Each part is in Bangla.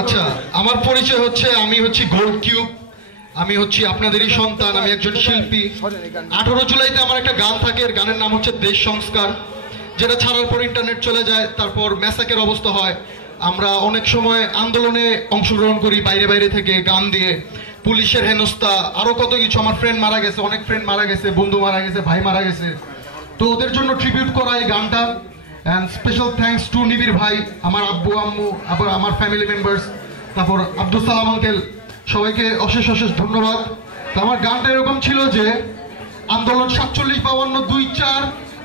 আচ্ছা, আমার পরিচয় হচ্ছে আমি হচ্ছি গোল্ড কিউব। আমি হচ্ছি আপনাদেরই সন্তান। আমি একজন শিল্পী। 18 জুলাইতে আমার একটা গান থাকে, গানের নাম হচ্ছে দেশ সংস্কার, যেটা ছাড়ার পর ইন্টারনেট চলে যায়, তারপর ম্যাসাকের অবস্থা হয়। আমরা অনেক সময় আন্দোলনে অংশগ্রহণ করি বাইরে বাইরে থেকে গান দিয়ে, পুলিশের হেনস্থা আরো কত কিছু। আমার ফ্রেন্ড মারা গেছে, অনেক ফ্রেন্ড মারা গেছে, বন্ধু মারা গেছে, ভাই মারা গেছে। তো ওদের জন্য ট্রিবিউট করা এই গানটা। And special thanks to Nibir ভাই, আমার আব্বু আম্মু, আবার আমার ফ্যামিলি মেম্বার্স, তারপর আব্দুল সালাম আঙ্কেল, সবাইকে অশেষ অশেষ ধন্যবাদ। তো আমার গানটা এরকম ছিল যে আন্দোলন 47-52-4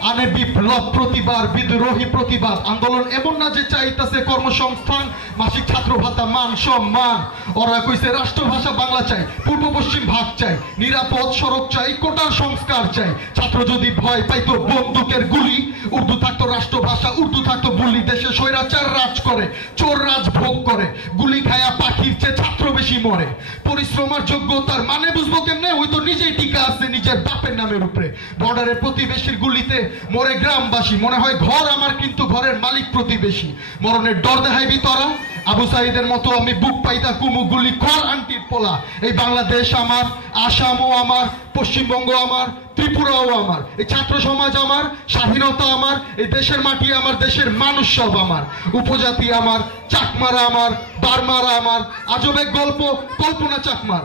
আনে বিপ্লব প্রতিবার বিদ্রোহী প্রতিবাদ। আন্দোলন এমন না যে চাইতাছে কর্মসংস্থান, মাসিক ছাত্র ভাতা, মান সম্মান। ওরা কইছে রাষ্ট্রভাষা বাংলা চাই, পূর্ব পশ্চিম ভাগ চাই, নিরাপদ সড়ক চাই, কোটার সংস্কার চাই। ছাত্র যদি ভয় পাইতো বন্দুকের গুলি, উর্দু থাকতো রাষ্ট্রভাষা, উর্দু থাকতো বুলি। দেশে স্বৈরাচার রাজ করে, চোর রাজ ভোগ করে, গুলি খায়া পাখির চেয়ে ছাত্র বেশি মরে। পরিশ্রম আর যোগ্যতার মানে বুঝবো কেমনে? ওই তো নিজেই টিকা আছে নিজের বাপের নামের উপরে। বর্ডারে প্রতিবেশীর গুলিতে মরে গ্রামবাসী, মনে হয় ঘর আমার কিন্তু ঘরের মালিক প্রতিবেশী। মরণের ডর দেখাইবি তোরা? আবু সাইদের মতো আমি বুক পাইতা কুমু, গুলি কর আন্টির পোলা। এই বাংলাদেশ আমার, আসামও আমার, পশ্চিমবঙ্গ আমার, ত্রিপুরাও আমার। এই ছাত্র সমাজ আমার, স্বাধীনতা আমার, এই দেশের মাটি আমার, দেশের মানুষ সব আমার। উপজাতি আমার, চাকমারা আমার, বারমারা আমার। আজবের গল্প কল্পনা চাকমার,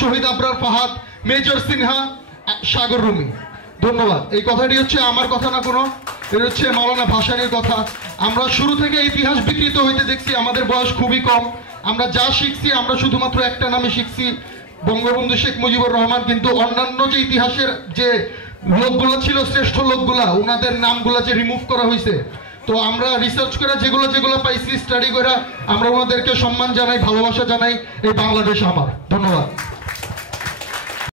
শহীদ আবরার ফাহাদ, মেজর সিনহা, সাগর রুমি। ধন্যবাদ। এই কথাটি হচ্ছে আমার কথা না, কোনো এটা হচ্ছে মাওলানা ভাসানীর কথা। আমরা শুরু থেকে ইতিহাস বিকৃত হইতে দেখছি, আমাদের বয়স খুবই কম। আমরা যা শিখছি আমরা শুধুমাত্র একটা নামে শিখছি, বঙ্গবন্ধু শেখ মুজিবুর রহমান। কিন্তু অন্যান্য যে ইতিহাসের যে লোকগুলো ছিল, শ্রেষ্ঠ লোকগুলা, ওনাদের নামগুলা যে রিমুভ করা হয়েছে। তো আমরা রিসার্চ করে যেগুলো যেগুলো পাইছি, স্টাডি করে আমরা ওনাদেরকে সম্মান জানাই, ভালোবাসা জানাই। এই বাংলাদেশ আমার। ধন্যবাদ।